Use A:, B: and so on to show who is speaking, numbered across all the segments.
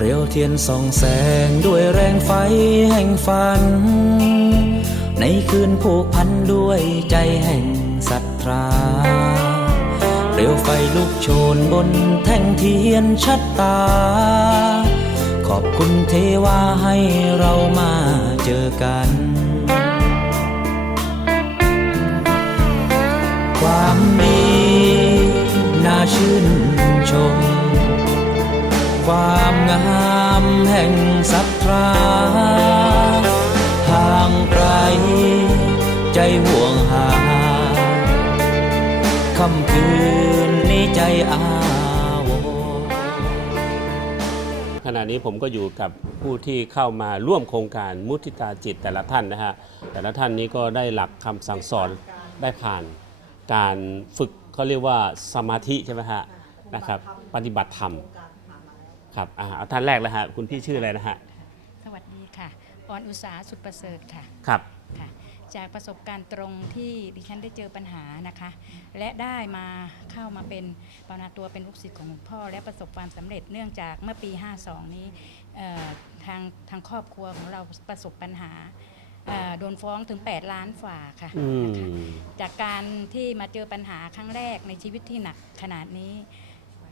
A: เปลวเทียนส่องแสงด้วยแรงไฟแห่งฝัน ในคืนผูกพันด้วยใจแห่งศรัทธาเปลวไฟลุกโชนบนแท่งเทียนชัดตา ขอบคุณเทวาให้เรามาเจอกัน ความดีน่าชื่นชม ความงามแห่งศรัทธาห่างไกลใจห่วงหาค่ำคืนนี้ใจอาว
B: ขณะนี้ผมก็อยู่กับผู้ที่เข้ามาร่วมโครงการมุทิตาจิตแต่ละท่านนะฮะ แต่ละท่านนี้ก็ได้หลักคำสั่งสอนได้ผ่านการฝึกเขาเรียกว่าสมาธิใช่ไหมฮะนะครับ ปฏิบัติธรรม ครับอ่าเอาท่านแรกเลยฮะคุณพี่ชื่ออะไรนะฮะ
C: สวัสดีค่ะออนอุตสาสุดประเสริฐค่ะ
B: ครับ
C: ค่ะ จากประสบการณ์ตรงที่ดิฉันได้เจอปัญหานะคะ และได้มาเข้ามาเป็นปรนาตัวเป็นลูกศิษย์ของหลวงพ่อ และประสบความสำเร็จเนื่องจากเมื่อปี 52 นี้เอ่อทางทางครอบครัวของเราประสบปัญหาเอ่อโดนฟ้องถึง 8 ล้านฝ่าค่ะ
B: อืม
C: นะคะจากการที่มาเจอปัญหาครั้งแรกในชีวิตที่หนักขนาดนี้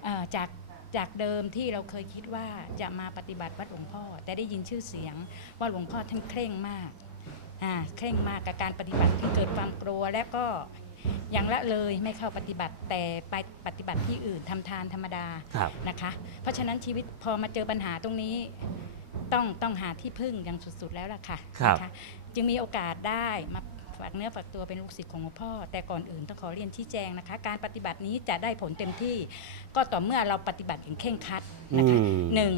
C: เอ่อจาก จากเดิมที่เราเคยคิดว่าจะมาปฏิบัติวัดหลวงพ่อ แต่ได้ยินชื่อเสียงว่าหลวงพ่อท่านเคร่งมากอ่าเคร่งมากกับการปฏิบัติที่เกิดความกลัวและก็ยังละเลยไม่เข้าปฏิบัติแต่ไปปฏิบัติที่อื่นทำทานธรรมดา
B: ครับ
C: นะคะ เพราะฉะนั้นชีวิตพอมาเจอปัญหาตรงนี้ต้องต้องหาที่พึ่งอย่างสุดๆแล้วล่ะค่ะ
B: ครับ
C: นะคะจึงมีโอกาสได้มา ฝากเนื้อฝากตัวเป็นลูกศิษย์ของหลวงพ่อ แต่ก่อนอื่นต้องขอเรียนชี้แจงนะคะ การปฏิบัตินี้จะได้ผลเต็มที่ ก็ต่อเมื่อเราปฏิบัติอย่างเคร่งครัดนะคะ
B: อืม
C: หนึ่ง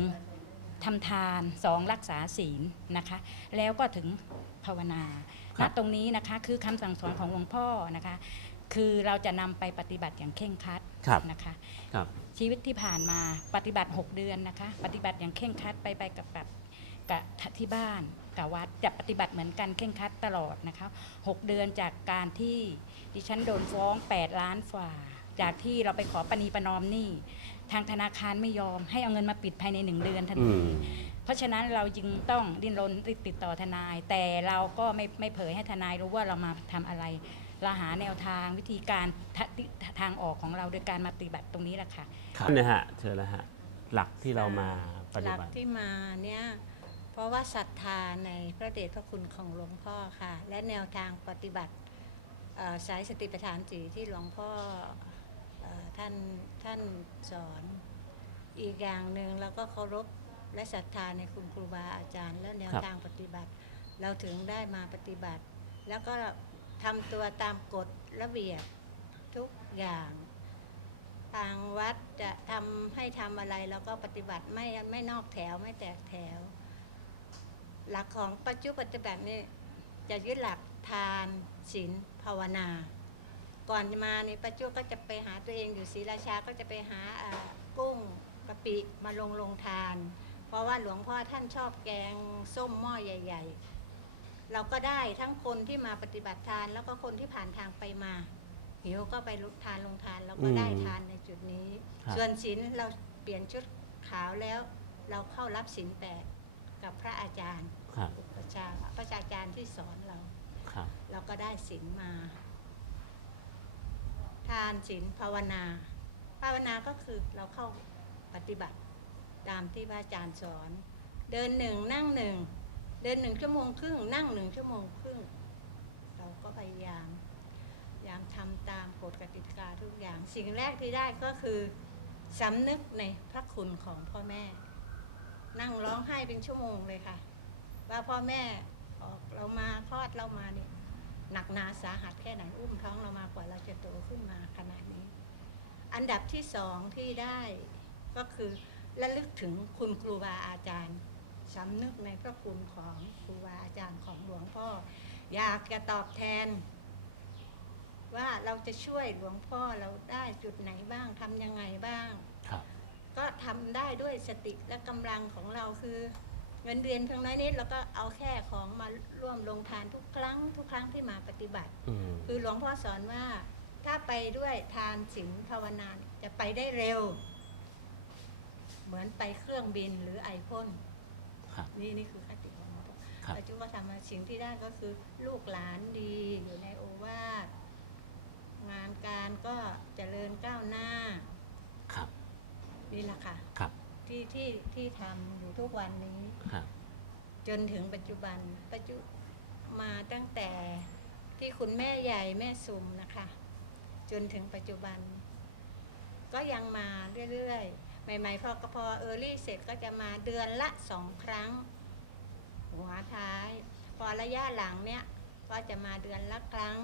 C: ทำทานสองรักษาศีลนะคะ แล้วก็ถึงภาวนา
B: ครั
C: ณ
B: บ
C: ตรงนี้นะคะคือคำสั่งสอนของหลวงพ่อนะคะ คือเราจะนำไปปฏิบัติอย่างเคร่งครัด
B: ครับ
C: นะคะ
B: ครับ
C: ชีวิตที่ผ่านมาปฏิบัติ 6 เดือนนะคะ ปฏิบัติอย่างเคร่งครัดไปไปกับกับกับที่บ้าน กับวัดจะปฏิบัติเหมือนกันเคร่งครัดตลอดนะคะ6เดือนจากการที่ดิฉันโดนฟ้อง 8 ล้านฝ่า จากที่เราไปขอปณีประนอมหนี้ทางธนาคารไม่ยอมให้เอาเงินมาปิดภายใน1เดือนทัน
B: อื
C: ที
B: ม
C: เพราะฉะนั้นเราจึงต้องดิ้นรนติดต่อทนาย แต่เราก็ไม่ไม่เผยให้ทนายรู้ว่าเรามาทำอะไรเราหาแนวทางวิธีการทะทางออกของเราโดยการมาปฏิบัติตรงนี้แหละค่ะ
B: ครับเนี่ยฮะเชิญแล้วฮะหลักที่เรามาป
D: ห
B: ฏิ
D: ลัก
B: บัติ
D: ที่มาเนี่ยเพ ราะว่าศรัทธาในพระเดชพระคุณของหลวงพ่อค่ะ และแนวทางปฏิบัติสายสติปัฏฐานสีที่หลวงพ่ออท่านท่านสอนอีกอย่างหนึ่งเราก็เคารพและศรัทธาในคุณครูบาอาจารย์ และแนวทางปฏิบัติ เราถึงได้มาปฏิบัติ แล้วก็ทำตัวตามกฎระเบียบทุกอย่างทางวัดจะทำให้ทำอะไรเราก็ปฏิบัติไม่ไม่นอกแถวไม่แตกแถว หลักของปัจจุปฏิบัตินี่จะยึดหลักทานศีลภาวนา ก่อนมานี่ปัจจุก็จะไปหาตัวเองอยู่ศรีราชาก็จะไปหาอ่ากุ้งกะปิมาลงลงทาน เพราะว่าหลวงพ่อท่านชอบแกงส้มหม้อใหญ่ ๆ เราก็ได้ทั้งคนที่มาปฏิบัติทานแล้วก็คนที่ผ่านทางไปมาหิวก็ไปลุกทานลงทานเราก็ได้
B: อืม
D: ทานในจุดนี้
B: ครับ
D: ส่วนศีลเราเปลี่ยนชุดขาวแล้ว เราเข้ารับศีลแปดกับพระอาจารย์
B: ครับ
D: พระชาพระอาจารย์ที่สอนเรา
B: ครับ
D: เราก็ได้ศีลมา ทานศีลภาวนา ภาวนาก็คือเราเข้าปฏิบัติตามที่พระอาจารย์สอน เดินหนึ่งนั่งหนึ่งเดินหนึ่งชั่วโมงครึ่งนั่งหนึ่งชั่วโมงครึ่งเราก็พยายามพยายามทำตามกฎกติกาทุกอย่าง สิ่งแรกที่ได้ก็คือสำนึกในพระคุณของพ่อแม่ นั่งร้องไห้เป็นชั่วโมงเลยค่ะ ว่าพ่อแม่ออกเรามาคลอดเรามาเนี่ยหนักหนาสาหัสแค่ไหนอุ้มท้องเรามากว่าเราจะโตขึ้นมาขนาดนี้ อันดับที่สองที่ได้ก็คือระลึกถึงคุณครูบาอาจารย์สำนึกในพระคุณของครูบาอาจารย์ของหลวงพ่อ อยากจะตอบแทน ว่าเราจะช่วยหลวงพ่อเราได้จุดไหนบ้างทำยังไงบ้าง
B: ครับ
D: ก็ทำได้ด้วยสติและกำลังของเราคือ เงินเดือนเพียงน้อยนิดเราก็เอาแค่ของมาร่วมลงทานทุกครั้ง ทุกครั้งที่มาปฏิบัติ
B: อืม
D: คือหลวงพ่อสอนว่าถ้าไปด้วยทานศีลภาวนาจะไปได้เร็ว เหมือนไปเครื่องบินหรือไอพ่น
B: ครับ
D: นี่นี่คือคติของหลวงพ่อ
B: ครับ
D: ปัจจุบันทำมาสิ่งที่ได้ก็คือลูกหลานดีอยู่ในโอวาทงานการก็เจริญก้าวหน้า
B: ครับ
D: นี่แหละค่ะ
B: ครับ
D: ที่ที่ที่ทำอยู่ทุกวันนี้
B: ครับ
D: จนถึงปัจจุบันปัจจุมาตั้งแต่ที่คุณแม่ใหญ่แม่สุมนะคะ จนถึงปัจจุบัน ก็ยังมาเรื่อยๆ ใหม่ๆพอกพอเออรี่เสร็จก็จะมาเดือนละสองครั้ง หัวท้าย พอระยะหลังเนี่ยก็จะมาเดือนละครั้ง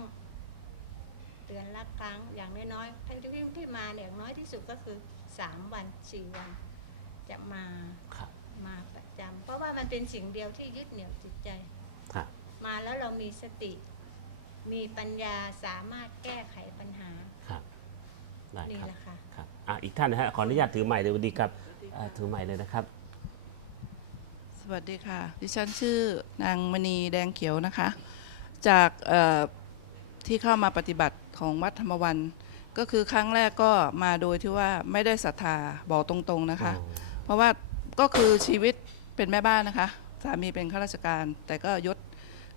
D: เดือนละครั้งอย่างน้อยๆทั้งที่ที่มาเนี่ยอย่างน้อยที่สุดก็คือสามวันสี่วัน จะมา
B: ครับ
D: มาประจำเพราะว่ามันเป็นสิ่งเดียวที่ยึดเหนี่ยวจิตใจ
B: ครับ
D: มาแล้วเรามีสติ มีปัญญาสามารถแก้ไขปัญหา
B: ครับได้
D: นี่
B: ครับ
D: แหละค่ะ
B: ครับอะอีกท่านนะฮะขออนุญาตถือไมค์เลยสวัสดีครับอ่าถือไมค์เลยนะครับ
E: สวัสดีค่ะ ดิฉันชื่อนางมณีแดงเขียวนะคะ จากเอ่อที่เข้ามาปฏิบัติของวัดธรรมวัน ก็คือครั้งแรกก็มาโดยที่ว่าไม่ได้ศรัทธาบอกตรงๆนะคะ เพราะว่าก็คือชีวิตเป็นแม่บ้านนะคะ สามีเป็นข้าราชการ แต่ก็ยศ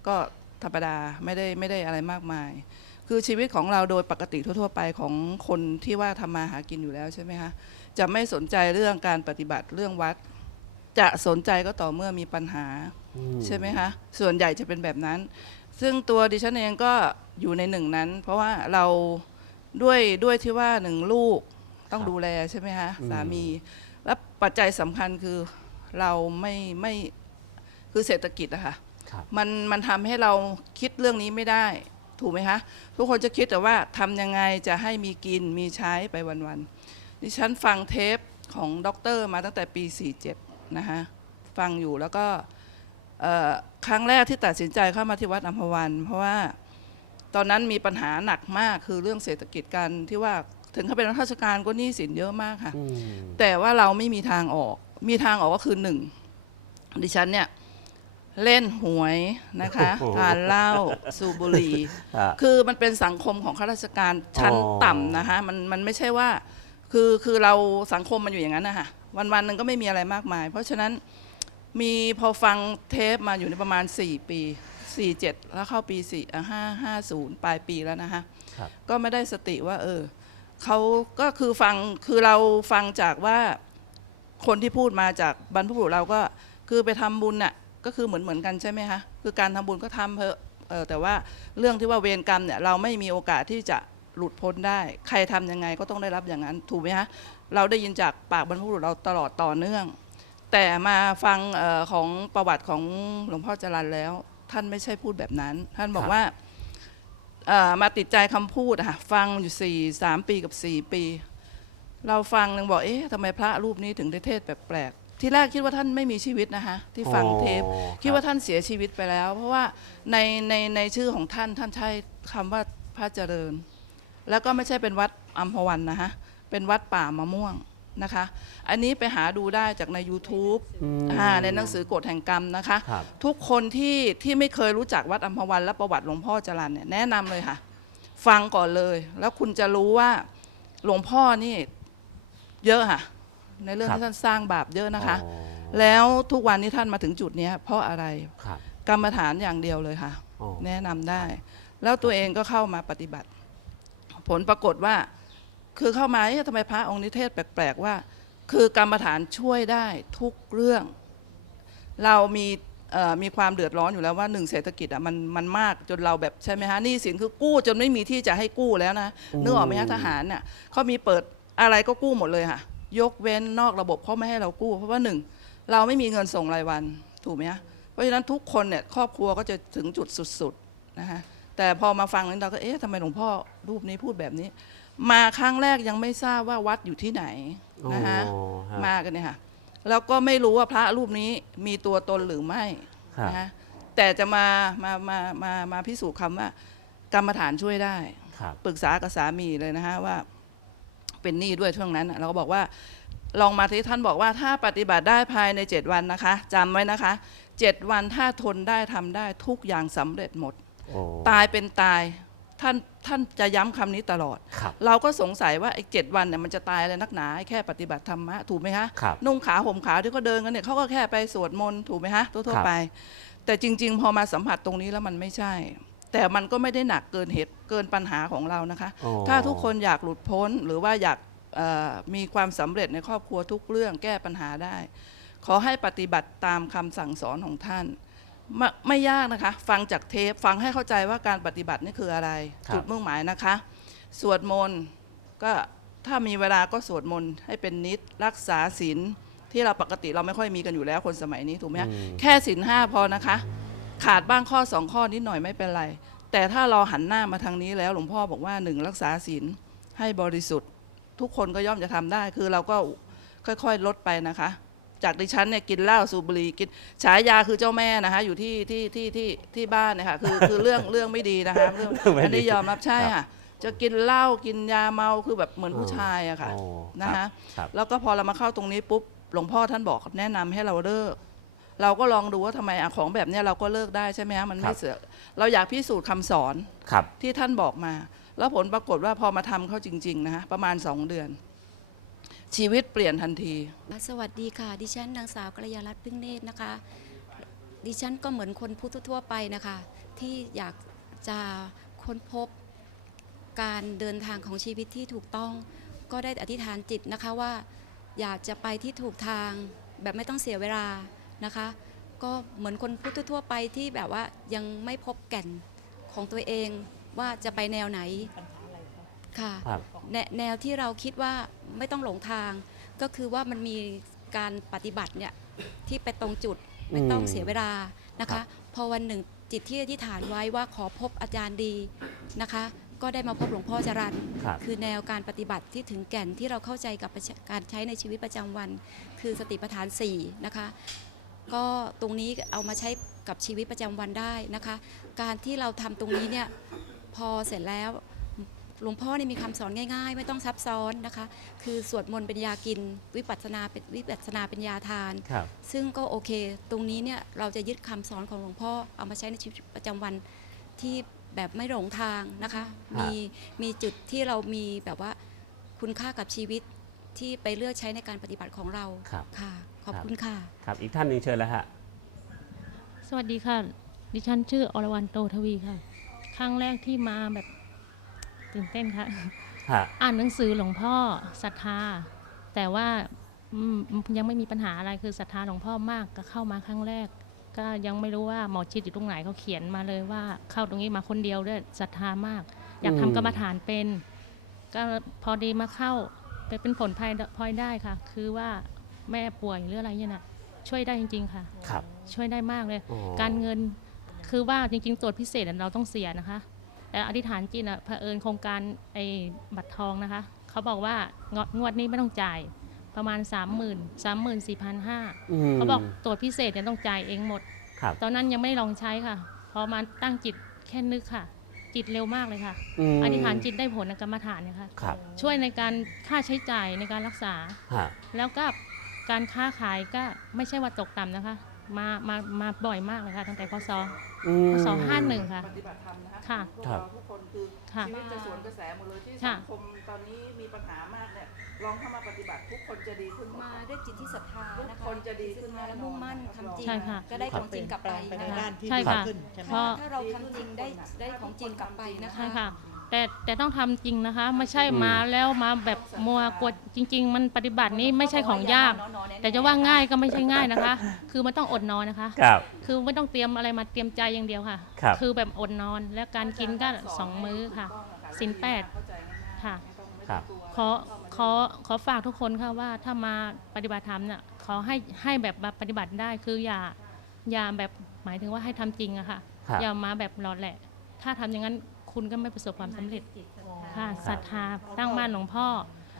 E: ก็ธรรมดาไม่ได้ไม่ได้อะไรมากมาย คือชีวิตของเราโดยปกติทั่ว ๆ ไปของคนที่ว่าทำมาหากินอยู่แล้วใช่ไหมคะจะไม่สนใจเรื่องการปฏิบัติเรื่องวัด จะสนใจก็ต่อเมื่อมีปัญหา
B: อืม
E: ใช่ไหมคะส่วนใหญ่จะเป็นแบบนั้น ซึ่งตัวดิฉันเองก็อยู่ในหนึ่งนั้น เพราะว่าเราด้วยด้วยที่ว่าหนึ่งลูกต้องดูแลใช่ไหมคะ
B: อืม
E: สามีและ ปัจจัยสำคัญคือเราไม่ไม่คือเศรษฐกิจอะค่ะ
B: ครับ
E: มันมันทำให้เราคิดเรื่องนี้ไม่ได้ ถูกไหมคะทุกคนจะคิดแต่ว่าทำยังไงจะให้มีกินมีใช้ไปวันๆดิฉันฟังเทปของด็อกเตอร์มาตั้งแต่ปี 47 นะคะฟังอยู่แล้วก็เอ่อครั้งแรกที่ตัดสินใจเข้ามาที่วัดอัมพวัน เพราะว่า ตอนนั้นมีปัญหาหนักมากคือเรื่องเศรษฐกิจการที่ว่า ถึงเขาเป็นราชการก็หนี้สินเยอะมากค่ะ
B: อืม
E: แต่ว่าเราไม่มีทางออก มีทางออกก็คือหนึ่งดิฉันเนี่ย เล่นหวยนะคะ
B: โอ้โห
E: ทานเหล้าสูบบุหรี่
B: อะ
E: คือมันเป็นสังคมของข้าราชการชั้น
B: อ๋อ
E: ต่ำนะคะมันมันไม่ใช่ว่า คือคือเราสังคมมันอยู่อย่างนั้นนะคะวันวันๆหนึ่งก็ไม่มีอะไรมากมาย เพราะฉะนั้นมีพอฟังเทปมาอยู่ในประมาณ 4 ปี 47 แล้วเข้าปี4อะ5 50 ปลายปีแล้วนะคะ
B: ครับ
E: ก็ไม่ได้สติว่า เออ เขาก็คือฟังคือเราฟังจากว่าคนที่พูดมาจากบรรพบุรุษเราก็คือไปทำบุญน่ะก็คือเหมือนเหมือนกันใช่ไหมคะคือการทำบุญก็ทำเถอะเออแต่ว่าเรื่องที่ว่าเวรกรรมเนี่ยเราไม่มีโอกาสที่จะหลุดพ้นได้ ใครทำยังไงก็ต้องได้รับอย่างนั้นถูกไหมคะเราได้ยินจากปากบรรพบุรุษเราตลอดต่อเนื่อง แต่มาฟังออของประวัติของหลวงพ่อจรันแล้ว ท่านไม่ใช่พูดแบบนั้น ท่านบอกว่า เอ่อมาติดใจคำพูดอะค่ะฟังอยู่สี่สามปีกับสี่ปี เราฟังนึงบอกเอ๊ะทำไมพระรูปนี้ถึงได้เทศแปลกๆที่แรกคิดว่าท่านไม่มีชีวิตนะคะที่ฟังเทป
B: อ๋อ
E: คิดว่าท่านเสียชีวิตไปแล้ว เพราะว่าในในในชื่อของท่านท่านใช้คำว่าพระเจริญ แล้วก็ไม่ใช่เป็นวัดอัมพวันนะคะเป็นวัดป่ามะม่วง นะคะ อันนี้ไปหาดูได้จากใน YouTube
B: อืม
E: อ่าในหนังสือกฎแห่งกรรมนะคะ
B: ครับ
E: ทุกคนที่ที่ไม่เคยรู้จักวัดอัมพวันและประวัติหลวงพ่อจรันเนี่ยแนะนำเลยค่ะ ฟังก่อนเลย แล้วคุณจะรู้ว่าหลวงพ่อนี่เยอะค่ะ ในเรื่อง
B: ครับ
E: ที่ท่านสร้างบาปเยอะนะคะ
B: อ๋อ
E: แล้วทุกวันนี้ท่านมาถึงจุดเนี้ยเพราะอะไร
B: ครับ
E: กรรมฐานอย่างเดียวเลยค่ะ
B: อ๋อ
E: แนะนำได้ แล้วตัวเองก็เข้ามาปฏิบัติ ผลปรากฏว่า คือเข้ามาเอ๊ะทำไมพระองค์นิเทศแปลกๆว่า คือกรรมฐานช่วยได้ทุกเรื่อง เรามีเอ่อมีความเดือดร้อนอยู่แล้วว่าหนึ่งเศรษฐกิจอะมันมันมากจนเราแบบใช่ไหมฮะหนี่สินคือกู้จนไม่มีที่จะให้กู้แล้วนะนึกออกไหมฮะทหารเนี่ยเขามีเปิดอะไรก็กู้หมดเลยค่ะ ยกเว้นนอกระบบเขาไม่ให้เรากู้ เพราะว่าหนึ่งเราไม่มีเงินส่งรายวันถูกไหมฮะเพราะฉะนั้นทุกคนเนี่ยครอบครัวก็จะถึงจุดสุดๆนะคะแต่พอมาฟังนั้นเราก็เอ๊ะทำไมหลวงพ่อรูปนี้พูดแบบนี้ มาครั้งแรกยังไม่ทราบว่าวัดอยู่ที่ไหนนะคะ
B: อ๋อฮะ
E: มากันเนี่ยค่ะ แล้วก็ไม่รู้ว่าพระรูปนี้มีตัวตนหรือไม่
B: ครับ
E: นะคะแต่จะมามามามามาพิสูจน์คำว่า กรรมฐานช่วยได้
B: ครับ
E: ปรึกษากับสามีเลยนะฮะว่า เป็นหนี้ด้วยช่วงนั้นน่ะเราก็บอกว่า ลองมาที่ท่านบอกว่าถ้าปฏิบัติได้ภายในเจ็ดวันนะคะจำไว้นะคะเจ็ดวันถ้าทนได้ทำได้ทุกอย่างสำเร็จหมด
B: โอ้
E: ตายเป็นตายท่าน ท่านจะย้ำคำนี้ตลอด
B: ครับ
E: เราก็สงสัยว่าไอ้เจ็ดวันเนี่ยมันจะตายอะไรนักหนาไอ้แค่ปฏิบัติธรรมะถูกไหมคะ
B: ครับ
E: นุ่งขาวห่มขาวที่เขาเดินกันเนี่ยเขาก็แค่ไปสวดมนต์ถูกไหมคะทั่
B: ครั
E: ว
B: บ
E: ๆไป แต่จริง ๆ พอมาสัมผัสตรงนี้แล้วมันไม่ใช่ แต่มันก็ไม่ได้หนักเกินเหตุเกินปัญหาของเรานะคะ
B: อ๋อ
E: ถ้าทุกคนอยากหลุดพ้นหรือว่าอยากเอ่อมีความสำเร็จในครอบครัวทุกเรื่องแก้ปัญหาได้ ขอให้ปฏิบัติตามคำสั่งสอนของท่าน ไม่ไม่ยากนะคะ ฟังจากเทปฟังให้เข้าใจว่าการปฏิบัตินี่คืออะไร
B: ครับ
E: จุดมุ่งหมายนะคะ สวดมนต์ก็ถ้ามีเวลาก็สวดมนต์ให้เป็นนิดรักษาศีลที่เราปกติเราไม่ค่อยมีกันอยู่แล้วคนสมัยนี้ถูกไหมคะ
B: อืม
E: แค่ศีลห้าพอนะคะ ขาดบ้างข้อสองข้อนิดหน่อยไม่เป็นไร แต่ถ้าเราหันหน้ามาทางนี้แล้วหลวงพ่อบอกว่าหนึ่งรักษาศีลให้บริสุทธิ์ ทุกคนก็ย่อมจะทำได้ คือเราก็ค่อยๆ ลดไปนะคะ จากดิฉันเนี่ยกินเหล้าสูบบุหรี่กินฉายาคือเจ้าแม่นะคะอยู่ที่ที่ที่ที่ที่บ้านเนี่ยค่ะคือคือเรื่องเรื่องไม่ดีนะคะเรื่อง
B: เรื่องไม่ดี
E: อันนี้ยอมรับใช่
B: ครับ
E: ค่ะ จะกินเหล้ากินยาเมาคือแบบเหมือนผู้ชายอะค่ะ
B: อ๋อ
E: นะคะ
B: ครับ
E: แล้วก็พอเรามาเข้าตรงนี้ปุ๊บหลวงพ่อท่านบอกแนะนำให้เราเลิก เราก็ลองดูว่าทำไมอะของแบบเนี้ยเราก็เลิกได้ใช่ไหมฮะมัน
B: ค
E: ไม่
B: รับ
E: เสือกเราอยากพิสูจน์คำสอน
B: ครับ
E: ที่ท่านบอกมา แล้วผลปรากฏว่าพอมาทำเข้าจริง ๆ นะคะประมาณสองเดือน ชีวิตเปลี่ยนทันที
F: สวัสดีค่ะ ดิฉันนางสาวกัลยารัตน์พึ่งเนตรนะคะ ดิฉันก็เหมือนคนผู้ทั่วไปนะคะ ที่อยากจะค้นพบการเดินทางของชีวิตที่ถูกต้อง ก็ได้อธิษฐานจิตนะคะว่า อยากจะไปที่ถูกทางแบบไม่ต้องเสียเวลานะคะ ก็เหมือนคนผู้ทั่วไปที่แบบว่ายังไม่พบแก่นของตัวเองว่าจะไปแนวไหน ค่ะ
B: ครับ
F: แนแนวที่เราคิดว่าไม่ต้องหลงทาง ก็คือว่ามันมีการปฏิบัติเนี่ยที่ไปตรงจุดไม่ต้อง
B: อืม
F: เสียเวลานะ
B: ครั
F: คะ
B: บ
F: พอวันหนึ่งจิตที่อธิษฐานไว้ว่าขอพบอาจารย์ดีนะคะ ก็ได้มาพบหลวงพ่อจรัน
B: ครับ
F: คือแนวการปฏิบัติที่ถึงแก่นที่เราเข้าใจกับประชการใช้ในชีวิตประจำวัน คือสติปัฏฐาน4นะคะ ก็ตรงนี้เอามาใช้กับชีวิตประจำวันได้นะคะ การที่เราทำตรงนี้เนี่ยพอเสร็จแล้ว หลวงพ่อเนี่ยมีคำสอนง่าย ๆ ไม่ต้องซับซ้อนนะคะ คือสวดมนต์เป็นยากิน วิปัสสนาเป็นวิปัสสนาเป็นยาทาน
B: ครับ
F: ซึ่งก็โอเค ตรงนี้เนี่ยเราจะยึดคำสอนของหลวงพ่อเอามาใช้ในชีวิตประจำวันที่แบบไม่หลงทางนะคะ
B: ฮะ
F: มีมีจุดที่เรามีแบบว่าคุณค่ากับชีวิตที่ไปเลือกใช้ในการปฏิบัติของเรา
B: ครับ
F: ค่ะ ขอบ
B: ครับ
F: คุณค่ะ
B: ครับอีกท่านหนึ่งเชิญแล้วฮะ
G: สวัสดีค่ะ ดิฉันชื่ออรวรรณโตทวีค่ะ ครั้งแรกที่มาแบบ ตื่นเต้นค่ะ
B: ฮะ
G: อ่านหนังสือหลวงพ่อศรัทธา แต่ว่าอืมยังไม่มีปัญหาอะไรคือศรัทธาหลวงพ่อมากก็เข้ามาครั้งแรก ก็ยังไม่รู้ว่าหมอชิดอยู่ตรงไหนเขาเขียนมาเลยว่าเข้าตรงนี้มาคนเดียวด้วยศรัทธามาก อยาก
B: อืม
G: ทำกรรมฐานเป็น ก็พอดีมาเข้าไปเป็นผลพลอยพลอยได้ค่ะ คือว่าแม่ป่วยหรืออะไรเนี่ยนะช่วยได้จริง ๆ ค่ะ
B: ครับ
G: ช่วยได้มากเลย
B: อ๋อ
G: การเงินคือว่าจริง ๆ ตรวจพิเศษอะเราต้องเสียนะคะ แต่อธิษฐานจิตอะเผอิญโครงการไอ้บัตรทองนะคะ เขาบอกว่างวดงวดนี้ไม่ต้องจ่ายประมาณ 3 0 0 0 0 3 4 5 0 0
B: อืม
G: เขาบอกตรวจพิเศษเนี่ยต้องจ่ายเองหมด
B: ครับ
G: ตอนนั้นยังไม่ได้ลองใช้ค่ะ พอมาตั้งจิตแค่นึกค่ะ จิตเร็วมากเลยค่ะ
B: ม
G: อธิษฐานจิตได้ผลในกรรมฐานเนี่ยค่ะ
B: ครับ
G: ช่วยในการค่าใช้จ่ายในการรักษา
B: ฮะ
G: แล้วก็การค้าขายก็ไม่ใช่ว่าตกต่ำนะคะ มามามาบ่อยมากเลยค่ะตั้งแต่พศ
B: อืม
G: พศห้าหนึ่งค่ะ
E: ปฏิบัติธรรมนะคะ
G: ค่ะ
E: พวก
B: ครับ
E: เราทุกคนคือ
G: ค่ะ
E: ชีวิตจะสวนกระแสหมดเลยที่
G: ค่ะ
E: สังคมตอนนี้มีปัญหามากเนี่ยลองเข้ามาปฏิบัติทุกคนจะดีขึ้นหมด
F: มาด้วยจิตที่ศรัทธานะคะ
E: คนจะดีขึ้น
F: มาแล้วมุ่งมั่นทำจริง
G: ใช่ค่ะ
F: ก็ได้ของจริงกลับไป
H: ไปใน
F: นะคะ
H: ด้านที่
G: ใช่
H: ดี
G: ค่ะ
H: ขึ้นใช่ไหม
G: เพราะ
F: ถ้าเราทำจริงได้ได้ของจริงกลับไปนะคะ
G: ใช่ค่ะ แต่แต่ต้องทำจริงนะคะ ไม่ใช่มาแล้วมาแบบมัวกดจริง ๆ มันปฏิบัตินี้ไม่ใช่ของยาก แต่จะว่าง่ายก็ไม่ใช่ง่ายนะคะ คือมันต้องอดนอนนะคะ
B: ครับ
G: คือไม่ต้องเตรียมอะไรมาเตรียมใจอย่างเดียวค่ะ
B: ครับ
G: อแบบอดนอนและการกินก็สองมื้อค่ะสินแปดค่ะ
B: ครับ
G: ขอขอขอฝากทุกคนค่ะว่าถ้ามาปฏิบัติธรรมเนี่ยขอให้ให้แบบมาปฏิบัติได้คืออย่าอย่าแบบหมายถึงว่าให้ทำจริงอะค่ะ
B: ครับ
G: อย่ามาแบบหลอดแหละ ถ้าทำอย่างนั้น คุณก็ไม่ประสบความสำเร็จค่ะศรัทธาตั้งมั่นหลวงพ่อ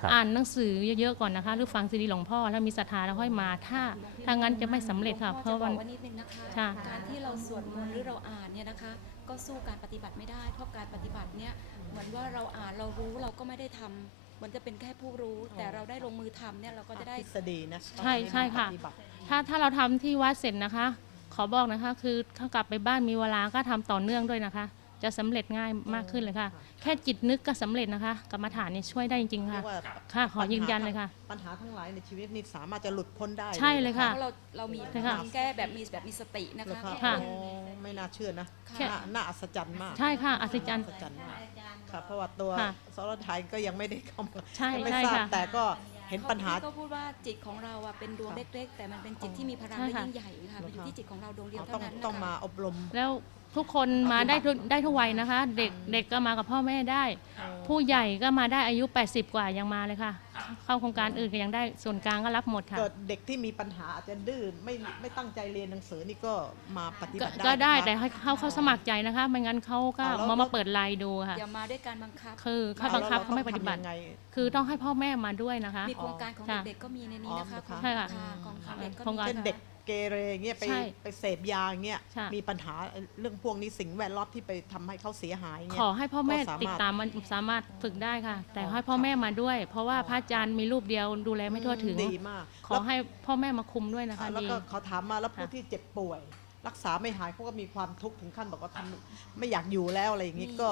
B: ครับ
G: อ่านหนังสือเยอะๆก่อนนะคะ หรือฟังซีดีหลวงพ่อ แล้วมีศรัทธาแล้วค่อยมาถ้าถ้างั้นจะไม่สำเร็จค่ะ เพ
F: พ่อ
G: ราะ
F: จะบ
G: มั
F: อนกว่านิดนึงนะคะ
G: ค่ะ
F: การที่เราสวดมนต์หรือเราอ่านเนี่ยนะคะ ก็สู้การปฏิบัติไม่ได้ เพราะการปฏิบัติเนี่ยเหมือนว่าเราอ่านเรารู้เราก็ไม่ได้ทำมันจะเป็นแค่ผู้รู้ แต่เราได้ลงมือทำเนี่ยเราก็จะได้
H: ทฤษฎีนะ
G: ใช่ใช่ค่ะ
H: ปฏิบัติ
G: ถ้าถ้าเราทำที่วัดเสร็จนะคะ ขอบอกนะคะ คือถ้ากลับไปบ้านมีเวลาก็ทำต่อเนื่องด้วยนะคะ จะสำเร็จง่ายมากขึ้นเลยค่ะ แค่จิตนึกก็สำเร็จนะคะกรรมฐานเนี่ยช่วยได้จริงๆ
H: เรี
G: ค่ะ
H: ยกว่า
G: ค่ะขอยืนยันเลยค่ะ
H: ปัญหาทั้งหลายในชีวิตนี่สามารถจะหลุดพ้นได้
G: ใช่เลยค่ะ
F: เพราะเราเรามี
G: ใช่ค่ะ
F: ทางแก้แบบมีแบบมีสตินะ
H: เหรอ
F: คะ
H: คะ
G: ค่ะ
H: โอ้ไม่น่าเชื่อนะ
F: ค่ะ
H: น่าน่าอัศจรรย์มาก
G: ใช่ค่ะอัศจรรย์
H: อัศจรรย์มากค่ะเพราะว่าตัว
G: ค่ะ
H: สรไทยก็ยังไม่ได้เข้ามา
G: ใช่
H: ยังไม่
G: ใช่
H: ทราบ
G: ค่ะ
H: แต่ก็เห็นปัญหา
F: ก็พูดว่าจิตของเราอะเป็นดวงเล็ก ๆ แต่มันเป็นจิตที่มีพลัง
G: ใช่
F: และ
G: ค่ะ
F: ยิ่งใหญ่ค่ะมันอยู่ที่จิตของเราดวงเดียว
H: ต้อ
F: เท่างนั้นนะคะ
H: ต้องมาอบรม
G: แล้ว ทุกคนมาได้ทุกได้ทุกวัยนะคะ เด็กเด็กก็มากับพ่อแม่ได้ ผู้ใหญ่ก็มาได้อายุ 80 กว่ายังมาเลยค่ะ เข้าโครงการอื่นก็ยังได้ส่วนกลางก็รับหมดค่ะ
H: เกิดเด็กที่มีปัญหาอาจจะดื้อไม่ไม่ตั้งใจเรียนหนังสือนี่ก็มาปฏิ
G: ก็
H: บัติได้
G: ก็ได้
H: นะคะ
G: แต่ให้เขาเขาสมัครใจนะคะ ไม่งั้นเขาก็
H: อ่าแล้ว
G: มามาเปิดไลน์ดูค่ะ
F: อย่ามาด้วยการบังคับ
G: คือเขาบังคับเขาไม่ปฏิบัติ
H: แล้วเรต้องทำยังไง
G: คือต้องให้พ่อแม่มาด้วยนะคะ
F: มีโครงการของ
G: ค่ะ
F: เด็กๆก็มีในนี้นะคะ
H: อ๋อ
G: ใช่ค่ะ
F: ของของเด็กก็
G: โครง
F: มี
G: การ
H: เช่นเด็ก เกเรเงี้ยไป
G: ใช่
H: ไปเสพยาเงี้ย
G: ใช่
H: มีปัญหาเรื่องพวกนี้สิ่งแวดล้อมที่ไปทำให้เขาเสียหาย
G: ข
H: เงี้
G: อย ให้พ่อแม่
H: ก็สามารถ
G: ติดตามมันสามารถฝึกได้ค่ะ แต่
H: อ๋อ
G: ให้พ่อแม่มาด้วย เพราะว่าพระอาจารย์มีรูปเดียวดูแลไม่ทั่วถึง
H: ดีมาก
G: ขอให้พ่อแม่มาคุมด้วยนะคะ
H: อ่าแล้ว
G: ดี
H: ก็เขาถามมาแล้วผู้
G: ค่ะ
H: ที่เจ็บป่วย รักษาไม่หายเขาก็มีความทุกข์ถึงขั้นบอกว่าทำไม่อยากอยู่แล้วอะไรอย่างงี้ก็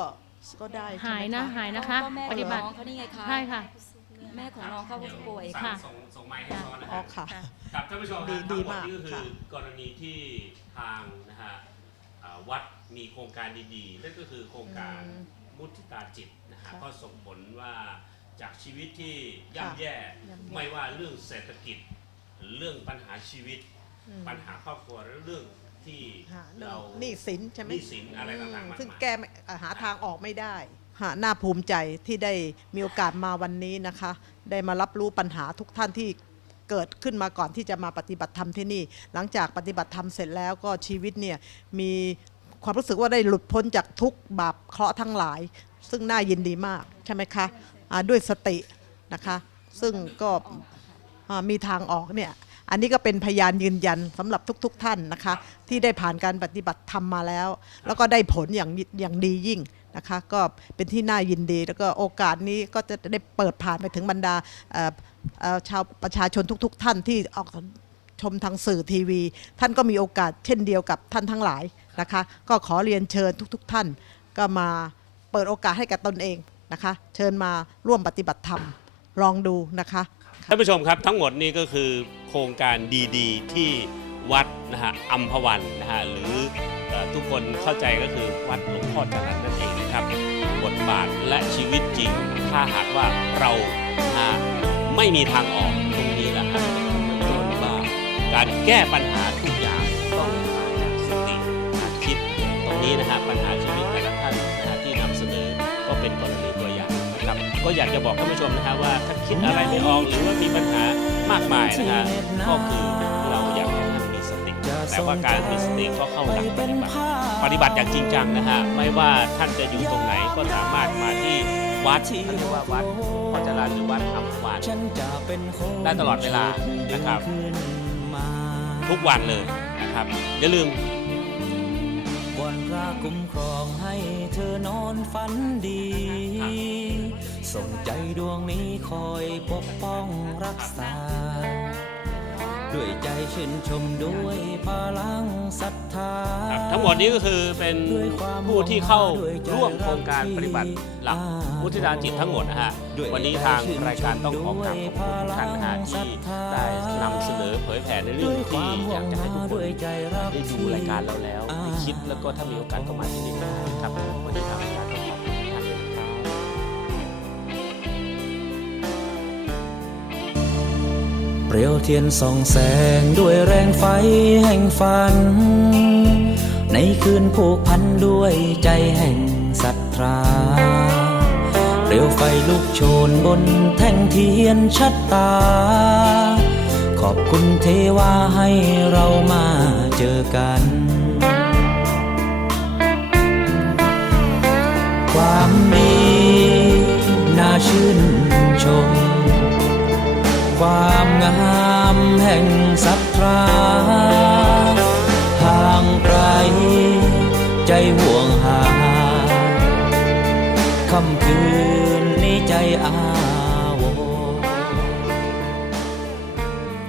H: ก็ได้ใช่
G: หาย
H: ไหม
G: นะ
H: คะ
G: หายนะคะ
F: ก็แม่
G: ปฏิบัติ
F: ของน้องเขานี่ไงคะ
G: ใช่ค่ะ
F: แม่ของน้องเขาป่วย
G: ค่ะ
B: ส่ง ส่งไม้ให้ซ้อนนะ
H: อ๋อ
B: ฮะ
H: ค่ะ
B: ครับท่านผู้ชม
H: ดี
B: ฮะ
H: ดี
B: ทั้งหมด
H: มาก
B: นี่ก็คื
H: ค่ะ
B: อกรณีที่ทางนะฮะอ่าวัดมีโครงการดีๆนั่นก็คือโครงการมุทิตาจิตนะฮะ
H: ค่ะ
B: ก็ส่งผลว่าจากชีวิตที่
H: ค่ะ
B: ย่ำแย่
H: ย่ำแย่
B: ไม่ว่าเรื่องเศรษฐกิจ เรื่องปัญหาชีวิต
H: อืม
B: ปัญหาครอบครัวและเรื่องที่
H: ค่ะเรื่อง
B: เรา
H: หนี้สินใช่ไหม
B: หนี้สินอะไรต่างๆมาก
H: ซึ่ง
B: มาย
H: แก้ไม่อ่าหาทางออกไม่ได้ ฮะน่าภูมิใจที่ได้มีโอกาสมาวันนี้นะคะ ได้มารับรู้ปัญหาทุกท่านที่เกิดขึ้นมาก่อนที่จะมาปฏิบัติธรรมที่นี่ หลังจากปฏิบัติธรรมเสร็จแล้วก็ชีวิตเนี่ยมีความรู้สึกว่าได้หลุดพ้นจากทุกบาปเคราะห์ทั้งหลาย ซึ่งน่ายินดีมากใช่ไหมคะด้วยสตินะคะ ซึ่งก็มีทางออกเนี่ยอันนี้ก็เป็นพยานยืนยันสำหรับทุกๆท่านนะคะ ที่ได้ผ่านการปฏิบัติธรรมมาแล้ว แล้วก็ได้ผลอย่างอย่างดียิ่ง นะคะก็เป็นที่น่ายินดีแล้วก็โอกาสนี้ก็จะได้เปิดผ่านไปถึงบรรดาชาวประชาชนทุก ๆ ท่านที่ออกชมทางสื่อทีวี ท่านก็มีโอกาสเช่นเดียวกับท่านทั้งหลายนะคะก็ขอเรียนเชิญทุก ๆ ท่านก็มาเปิดโอกาสให้กับตนเองนะคะ เชิญมาร่วมปฏิบัติธรรมลองดูนะคะ
B: ท่านผู้ชมครับทั้งหมดนี้ก็คือโครงการดีๆ ที่วัดนะฮะอัมพวันนะฮะหรือทุกคนเข้าใจก็คือวัดหลวงพ่อจรัญนั่นเอง นะครับ บทบาทและชีวิตจริง ถ้าหากว่าเราไม่มีทางออกตรงนี้แหละครับโดนว่าการแก้ปัญหาทุกอย่างต้องมาจากสติการคิดตรงนี้นะฮะปัญหาชีวิตแต่ละท่านนะฮะที่นำเสนอก็เป็นกรณีตัวอย่างนะครับก็อยากจะบอกท่านผู้ชมนะฮะว่าถ้าคิดอะไรไม่ออกหรือว่ามีปัญหามากมายนะฮะก็คือ แต่ว่าการมีสติก็เข้าหลักปฏิบัติ ปฏิบัติอย่างจริงจังนะฮะ ไม่ว่าท่านจะอยู่ตรงไหนก็สามารถมาที่วัดที่เรียกว่าวัดพอจรัญหรือวัดอัมพวันได้ตลอดเวลานะครับ ทุกวันเลยนะครับ อย่าลืม
A: วันพระคุ้มครองให้เธอนอนฝันดี ส่งใจดวงนี้คอยปกป้องรักษา ด้วยใจชื่นชมด้วยพลังศรัทธา
B: ครับทั้งหมดนี้ก็คือเป็นผู้ที่เข้าร่วมโครงการปฏิบัติหลักมุทิตาจิตทั้งหมดนะฮะวันนี้ทางรายการต้องขอกราบขอบคุณทุกท่านนะฮะที่ได้นำเสนอเผยแผ่ในเรื่องที่อยากจะให้ทุกคนได้ดูรายการเราแล้วได้คิดแล้วก็ถ้ามีโอกาสก็มาที่นี่นะครับ เป
A: ลวเทียนส่องแสงด้วยแรงไฟแห่งฝัน ในคืนผูกพันด้วยใจแห่งศรัทธาเปลวไฟลุกโชนบนแท่งเทียนชัดตา ขอบคุณเทวาให้เรามาเจอกัน ความดีน่าชื่นชม ความงามแห่งศรัทธาห่างไกลใจห่วงหาคำคืนนี้ใจอา